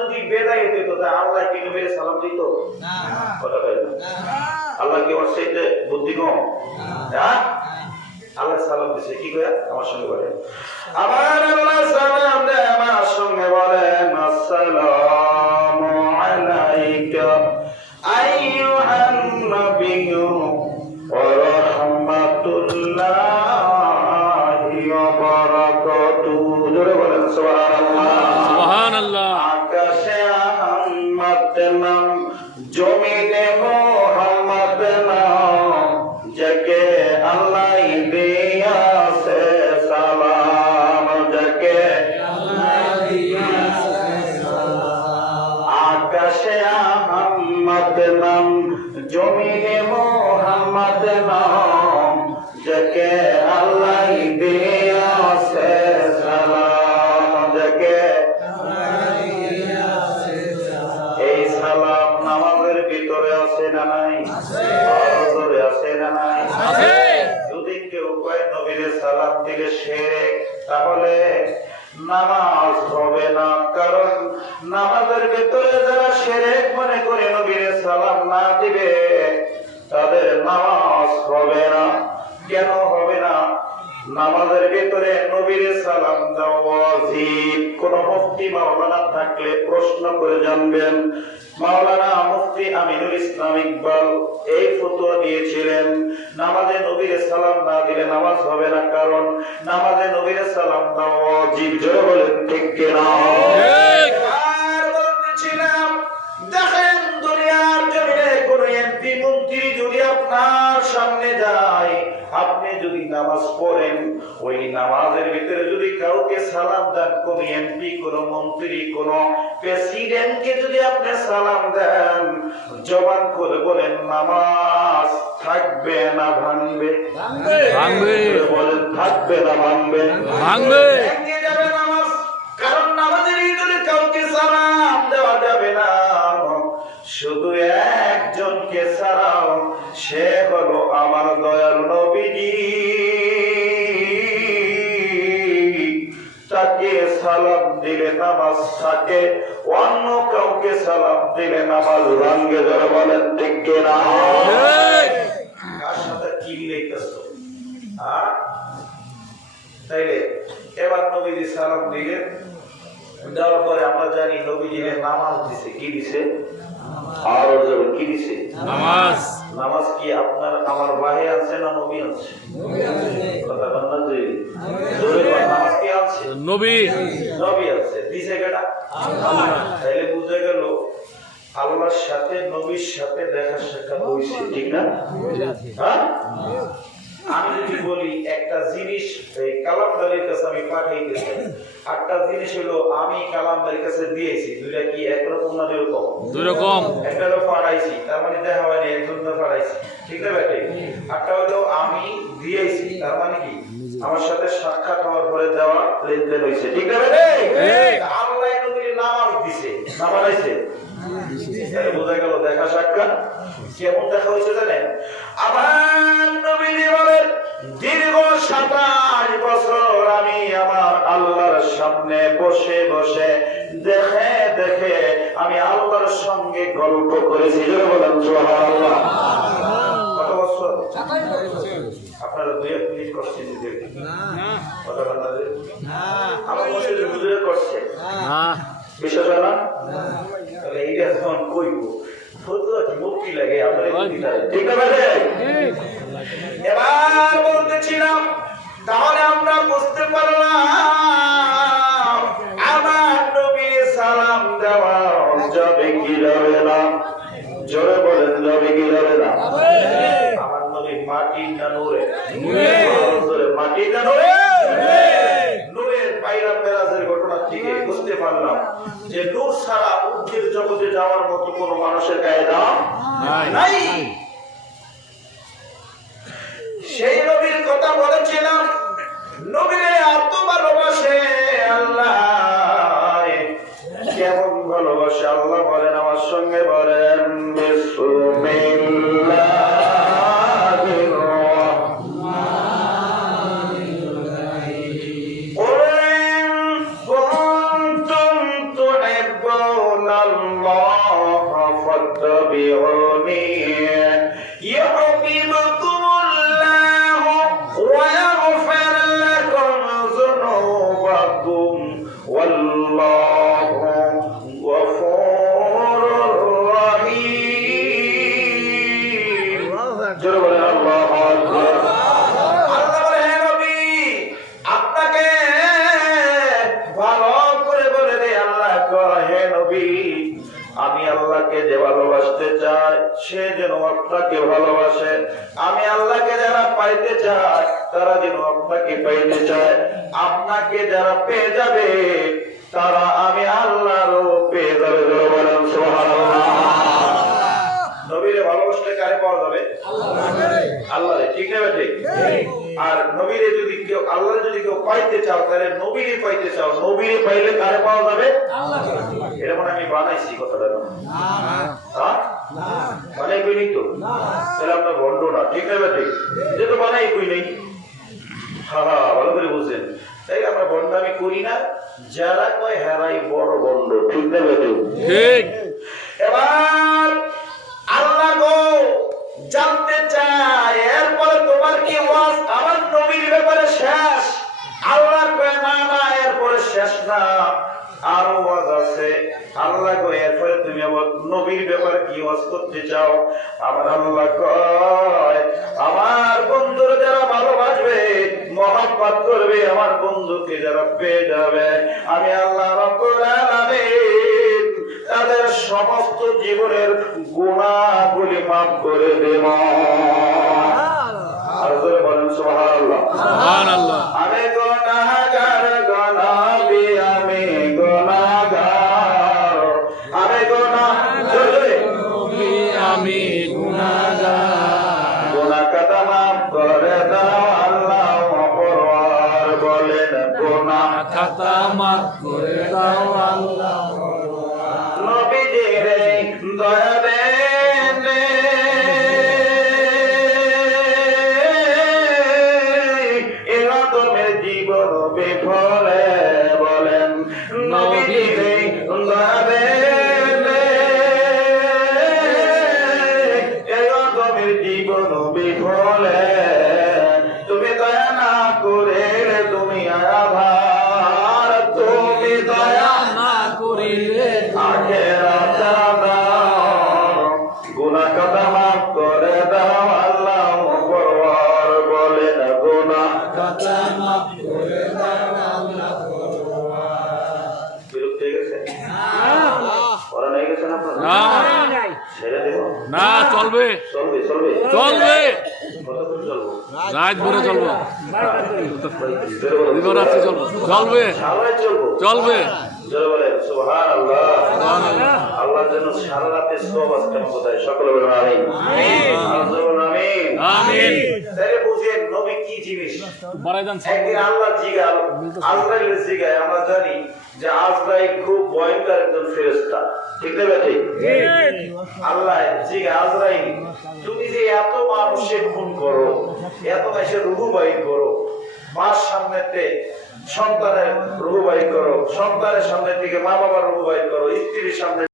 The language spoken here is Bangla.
যদি বেদায় দিত তা আল্লাহ কি নবীর সালাম দিত না কথা কয় না আল্লাহ কি ওর সাথে বুদ্ধি কম হ্যাঁ আল্লাহ সালাম দিছে কি কয় আমার সঙ্গে বলেন আমার আল্লাহ সালাম দেয় আমার সঙ্গে বলেন আসসালামু আলাইকা আইয়ুহান নাবিয়্যু ওয়া রাহমাতুল্লাহি ওয়া বারাকাতুহু জোরে বলেন সুবহানাল্লাহ সুবহানাল্লাহ আকাশে আহমদ নাম জমিনে মোহাম্মদ নাম যাকে আল্লাহ দিয়াছে সালাম যাকে আল্লাহ দিয়াছে সালাম আকাশে আহমদ নাম জমিনে মোহাম্মদ নাম যাকে আল্লাহ দিয়াছে সালাম যাকে এই সালাম নামাজের ভিতরে আছে না নাই ফরজে আছে না নাই আছে যদি কেউ কয় নবীর সালাম দিলে শিরক তাহলে নামাজ হবে না কারণ নামাজের ভিতরে যারা শিরক মনে করে নবীর সালাম না দিবে তাদের নামাজ হবে না কেন হবে না নামাজের ভিতরে নবীর সালাম দেওয়া ওয়াজিব কোন মুফতি মাওলানা থাকলে প্রশ্ন করে জানবেন মাওলানা মুফতি আমিনুল ইসলাম ইকবাল এই ফতোয়া দিয়েছিলেন নামাজে নবীর সালাম না দিলে নামাজ হবে না কারণ নামাজে নবীর সালাম দেওয়া ওয়াজিব জোরে বলেন ঠিক কি না ঠিক আর বলতেছিলাম দেখেন দুনিয়ার জমিনে কোন এমপি মন্ত্রী যদি আপনার সামনে যায় আপনি যদি নামাজ পড়েন ওই নামাজের ভিতরে যদি কাউকে সালাম দেন কোন এমপি কোন মন্ত্রী কোন প্রেসিডেন্টকে যদি আপনি সালাম দেন জবান করে বলেন নামাজ থাকবে না ভাঙবে ভাঙবে বলেন থাকবে না ভাঙবে ভাঙবে ভেঙে যাবে নামাজ কারণ নামাজের ভিতরে কাউকে সালাম দেওয়া যাবে না শুধু একজনকে ছাড়াও সে হলো আমার দয়াল নবীজি তাকে সালাম দিলে নামাজ থাকে অন্য কাউকে সালাম দিলে নামাজ ভাঙে যারা বলেন ঠিক কিনা কার সাথে কি মিলাইতেছো তাইলে এবার নবীজি সালাম দিলেন দেওয়ার পরে আমরা জানি নবীজি নামাজ দিছে কি দিছে আর কি দিছে নামাজ নামাজ কি আপনার আমার ভাই আছে না নবী আছে কথা বলনা যে নামাজ কি আছে নবী নবী আছে দিছে কেডা আল্লাহ তাইলে বুঝে গেল আল্লাহর সাথে নবীর সাথে দেখা সাক্ষাৎ হইছে ঠিক না হ্যাঁ আমি যদি বলি একটা জিনিস এই কালামদারের কাছে আমি পাঠাইতেছি একটা জিনিস হলো আমি কালামদারের কাছে দিয়েছি দুইটা কি একরকম না দুরকম দুরকম একটা হলো পাঠাইছি তার মানে দেখা হয়নি একজন তো পাঠাইছি ঠিক না বেটে একটা হলো আমি দিয়েছি তার মানে কি আমার সাথে সাক্ষাৎ হওয়ার পরে দেওয়া লেনদেন হয়েছে ঠিক না বেটে আল্লাহ নবীর নামাজ দিছে না বানাইছে বোঝা গেল দেখা সাক্ষাৎ কেমন দেখা হয়েছে জানেন আমার নবীজি বলেন দীর্ঘ 27 বছর আমি আমার আল্লাহর সামনে বসে বসে দেখে দেখে আমি আল্লাহর সঙ্গে গল্প করেছি বলেন সুবহানাল্লাহ কত বছর আপনারা 2 মিনিট করছেন না কথা বলেন না আমার বসে বুঝে করছে না বিশ্বাস হয় না তাহলে এইটা যখন কইব ফতোয়া কি মুক্তি লাগে আপনারা ঠিক না ভাই এবার বলতেছিলাম তাহলে আমরা বুঝতে পারলাম আমার নবীর সালাম দেওয়া যাবে কি যাবে না জোরে বলেন যাবে কি যাবে না আমার নবী মাটি না নূরে নূরে মাটি না নূরে নূরের বাইরা মেরাজের ঘটনা থেকে বুঝতে পারলাম যে নূর ছাড়া উর্ধের জগতে যাওয়ার মতো কোনো মানুষের গায়ে দাম নাই সেই নবীর কথা বলেছিলাম নবীরে এত ভালোবাসে আল্লাহ কেমন ভালোবাসে আল্লাহ বলেন আমার সঙ্গে বলেন বিসমিল্লাহির রাহমানির রহিম কুনতুম তুহিব্বুন فاتبعوني يحببكم الله ويغفر لكم ذنوبكم والله غفور رحيم জোরে বলেন আল্লাহু আকবার আল্লাহ বলে হে নবী আপনাকে ভালো করে বলে দে আল্লাহ কয় হে নবী আমি আল্লাহকে যে ভালোবাসতে চাই সে যেন আপনাকে ভালোবাসে আমি আল্লাহকে যারা পাইতে চাই তারা যেন আপনাকে পাইতে চায় আপনাকে যারা পেয়ে যাবে তারা আমি আল্লাহরও পেয়ে যাবে বলেন সুবহানাল্লাহ নবীরে ভালোবাসলে কারে পাওয়া যাবে আল্লাহরে ঠিক না ঠিক আর নবীরে যদি কেউ আল্লাহরে যদি কেউ পাইতে চাও তাহলে নবীরে পাইতে চাও নবীরে পাইলে কারে পাওয়া যাবে আল্লাহকে এটা মানে আমি বানাইছি কথাটা না হ্যাঁ বানাই কই নেই তো তাহলে আমরা ভণ্ড না ঠিক না ঠিক যেটা বানাই কই নেই হ্যাঁ ভালো করে বুঝছেন তাই আমরা ভণ্ডামি করি না যারা কয় হেরাই বড় ভণ্ড ঠিক না ঠিক এবার আল্লাহ গো জানতে চাই এরপরে তোমার কি ওয়াজ আমার নবীর ব্যাপারে শেষ আল্লাহ কয় না না এরপরে শেষ না আরো ওয়াজ আছে আল্লাহ কয় এরপরে তুমি আমার নবীর ব্যাপারে কি ওয়াজ করতে চাও আমার আল্লাহ কয় আমার বন্ধুরা যারা ভালোবাসবে মহব্বত করবে আমার বন্ধুকে যারা পেয়ে যাবে আমি আল্লাহ রাব্বুল আলামিন তাদের সমস্ত জীবনের গুনাহগুলি মাফ করে দেব আর জোরে বলেন সুবহানাল্লাহ সুবহানাল্লাহ আমি গুনাহগার গুনাহবি আমি গুনাহগার আমি আমি গুনাহগার গুনাহ কাটা মাফ করে দাও আল্লাহ পরওয়ার বলেন গুনাহ কাটা মাফ করে দাও আল্লাহ নবীজিরে দয়া দেন এরা তোমার জীবন বিফলে বলেন নবীজিরে দয়া দেন এরা তোমার জীবন বিফলে তুমি দয়া না করে তুমি আভার তুমি দয়া না করিলে গুনাহ কাটা মাফ করে দাও আল্লাহ পরওয়ার বলেন গুনাহ কাটা মাফ করে দাও আল্লাহ পরওয়ার বিরক্ত হয়ে গেছে ওরা নাই গেছে না না ছেড়ে দেব না চলবে চলবে চলবে চলবে কতক্ষণ চলবো রাত ভরে চলবো দিবারাত্রি চলবো চলবে সবাই চলবো চলবে জোরে বলেন সুবহানাল্লাহ সুবহানাল্লাহ আল্লাহ যেন সারা রাতে সওয়াব আসতে কোথায় সকলে বলেন আমিন আমিন আমিন তাহলে বুঝেন নবী কি জিনিস বড় জান একদিন আল্লাহ জিগাল আজরাইল জিগায় আমরা জানি যে আজরাইল খুব ভয়ঙ্কর একজন ফেরেশতা ঠিক না ভাই ঠিক আল্লাহ জিগা আজরাইল তুমি যে এত মানুষের খুন করো এত মানুষের রূহ বাইর করো মার সামনেতে সন্তানের রূহ বাইর করো সন্তানের সামনে থেকে মা বাবার রূহ বাইর করো স্ত্রীর সামনে